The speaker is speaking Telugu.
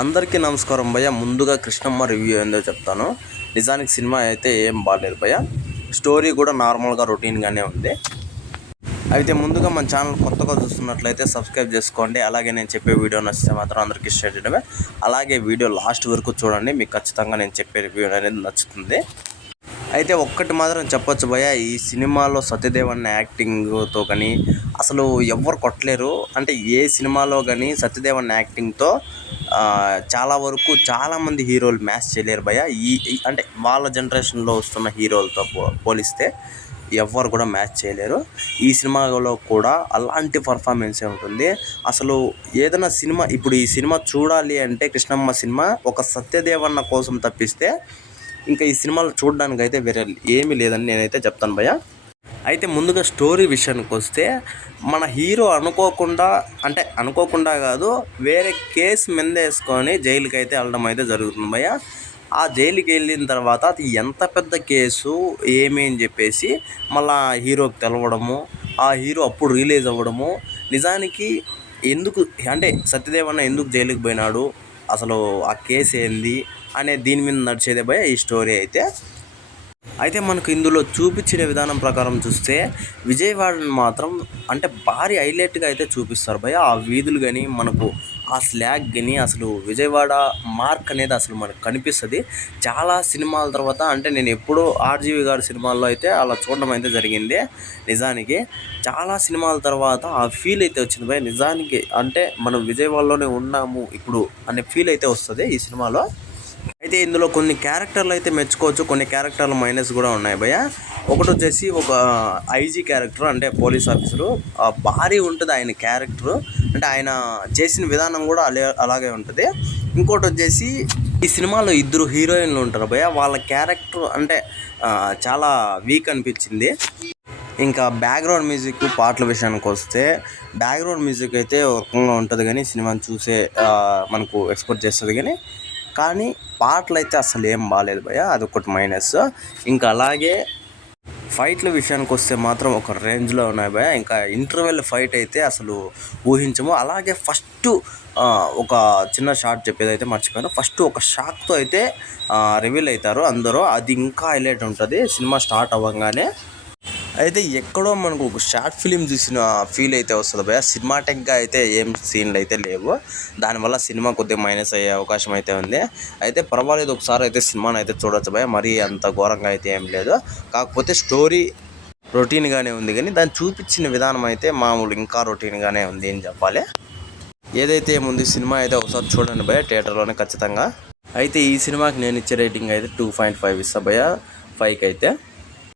అందరికీ నమస్కారం భయ్య. ముందుగా కృష్ణమ్మ రివ్యూ ఏందో చెప్తాను. నిజానికి సినిమా అయితే ఏం బాగాలేదు భయ్య. స్టోరీ కూడా నార్మల్గా రొటీన్గానే ఉంది. అయితే ముందుగా మన ఛానల్ కొత్తగా చూస్తున్నట్లయితే సబ్స్క్రైబ్ చేసుకోండి. అలాగే నేను చెప్పే వీడియో నచ్చితే మాత్రం అందరికీ షేర్ చేయడమే. అలాగే వీడియో లాస్ట్ వరకు చూడండి, మీకు ఖచ్చితంగా నేను చెప్పే రివ్యూ అనేది నచ్చుతుంది. అయితే ఒక్కటి మాత్రం చెప్పొచ్చు భయ్య, ఈ సినిమాలో సత్యదేవ్ అన్న యాక్టింగ్తో కానీ అసలు ఎవ్వరు కొట్టలేరు. అంటే ఏ సినిమాలో కానీ సత్యదేవ్ అన్న యాక్టింగ్తో చాలా వరకు చాలామంది హీరోలు మ్యాచ్ చేయలేరు భయ్య. అంటే వాళ్ళ జనరేషన్లో వస్తున్న హీరోలతో పోలిస్తే ఎవ్వరు కూడా మ్యాచ్ చేయలేరు. ఈ సినిమాలో కూడా అలాంటి పర్ఫార్మెన్సే ఉంటుంది. అసలు ఏదైనా సినిమా ఇప్పుడు ఈ సినిమా చూడాలి అంటే కృష్ణమ్మ సినిమా ఒక సత్యదేవ్ అన్న కోసం తప్పిస్తే ఇంకా ఈ సినిమాలో చూడడానికి అయితే వేరే ఏమీ లేదని నేనైతే చెప్తాను భయ్య. అయితే ముందుగా స్టోరీ విషయానికి వస్తే మన హీరో అనుకోకుండా కాదు, వేరే కేసు వేసుకొని జైలుకి అయితే వెళ్ళడం అయితే జరుగుతుంది భయ్య. ఆ జైలుకి వెళ్ళిన తర్వాత అది ఎంత పెద్ద కేసు ఏమి అని చెప్పేసి మళ్ళా హీరోకి తెలవడము, ఆ హీరో అప్పుడు రిలీజ్ అవ్వడము, నిజానికి ఎందుకు అంటే సత్యదేవ్ అన్న ఎందుకు జైలుకి పోయినాడు, అసలు ఆ కేసు ఏంది అనే దీని మీద నడిచేదే భయ్య ఈ స్టోరీ అయితే మనకు ఇందులో చూపించిన విధానం ప్రకారం చూస్తే విజయవాడని మాత్రం అంటే భారీ హైలైట్గా అయితే చూపిస్తారు భయ్య. ఆ వీధులు కానీ మనకు ఆ స్లాగ్ కానీ అసలు విజయవాడ మార్క్ అనేది అసలు మనకు కనిపిస్తుంది. చాలా సినిమాల తర్వాత అంటే నేను ఎప్పుడూ ఆర్జీవి గారి సినిమాల్లో అయితే అలా చూడడం అయితే జరిగింది. నిజానికి చాలా సినిమాల తర్వాత ఆ ఫీల్ అయితే వచ్చింది భయ్య. నిజానికి అంటే మనం విజయవాడలోనే ఉన్నాము ఇప్పుడు అనే ఫీల్ అయితే వస్తుంది ఈ సినిమాలో. అయితే ఇందులో కొన్ని క్యారెక్టర్లు అయితే మెచ్చుకోవచ్చు, కొన్ని క్యారెక్టర్లు మైనస్ కూడా ఉన్నాయి భయ్య. ఒకటి వచ్చేసి ఒక ఐజీ క్యారెక్టర్ అంటే పోలీస్ ఆఫీసరు భారీ ఉంటుంది ఆయన క్యారెక్టరు, అంటే ఆయన చేసిన విధానం కూడా అలాగే ఉంటుంది. ఇంకోటి వచ్చేసి ఈ సినిమాలో ఇద్దరు హీరోయిన్లు ఉంటారు భయ్య, వాళ్ళ క్యారెక్టర్ అంటే చాలా వీక్ అనిపించింది. ఇంకా బ్యాక్గ్రౌండ్ మ్యూజిక్ పాటల విషయానికి వస్తే బ్యాక్గ్రౌండ్ మ్యూజిక్ అయితే ఒక రకంగా ఉంటుంది కానీ సినిమాని చూసే మనకు ఎక్స్పెక్ట్ చేస్తుంది కానీ పాటలు అయితే అసలు ఏం బాగాలేదు భయ్య, అదొకటి మైనస్. ఇంకా అలాగే ఫైట్ల విషయానికి వస్తే మాత్రం ఒక రేంజ్లో ఉన్నాయి భయ్య. ఇంకా ఇంటర్వెల్ ఫైట్ అయితే అసలు ఊహించము. అలాగే ఫస్ట్ ఒక చిన్న షార్ట్ చెప్పేది అయితే మర్చిపోయాను. ఫస్ట్ ఒక షాక్తో అయితే రివీల్ అవుతారు అందరూ, అది ఇంకా హైలైట్ ఉంటుంది సినిమా స్టార్ట్ అవ్వగానే. అయితే ఎక్కడో మనకు ఒక షార్ట్ ఫిలిం చూసిన ఫీల్ అయితే వస్తుంది భయ్య. సినిమాటిక్గా అయితే ఏం సీన్లు అయితే లేవు, దానివల్ల సినిమా కొద్దిగా మైనస్ అయ్యే అవకాశం అయితే ఉంది. అయితే పర్వాలేదు, ఒకసారి అయితే సినిమాని అయితే చూడొచ్చు భయ్య, మరీ అంత ఘోరంగా అయితే ఏం లేదు. కాకపోతే స్టోరీ రొటీన్గానే ఉంది కానీ దాన్ని చూపించిన విధానం అయితే మామూలు ఇంకా రొటీన్గానే ఉంది అని చెప్పాలి. ఏదైతే ఏముంది సినిమా అయితే ఒకసారి చూడండి భయ్య, థియేటర్లోనే ఖచ్చితంగా. అయితే ఈ సినిమాకి నేను ఇచ్చే రేటింగ్ అయితే 2.5 ఇస్తా భయ్య 5కి అయితే.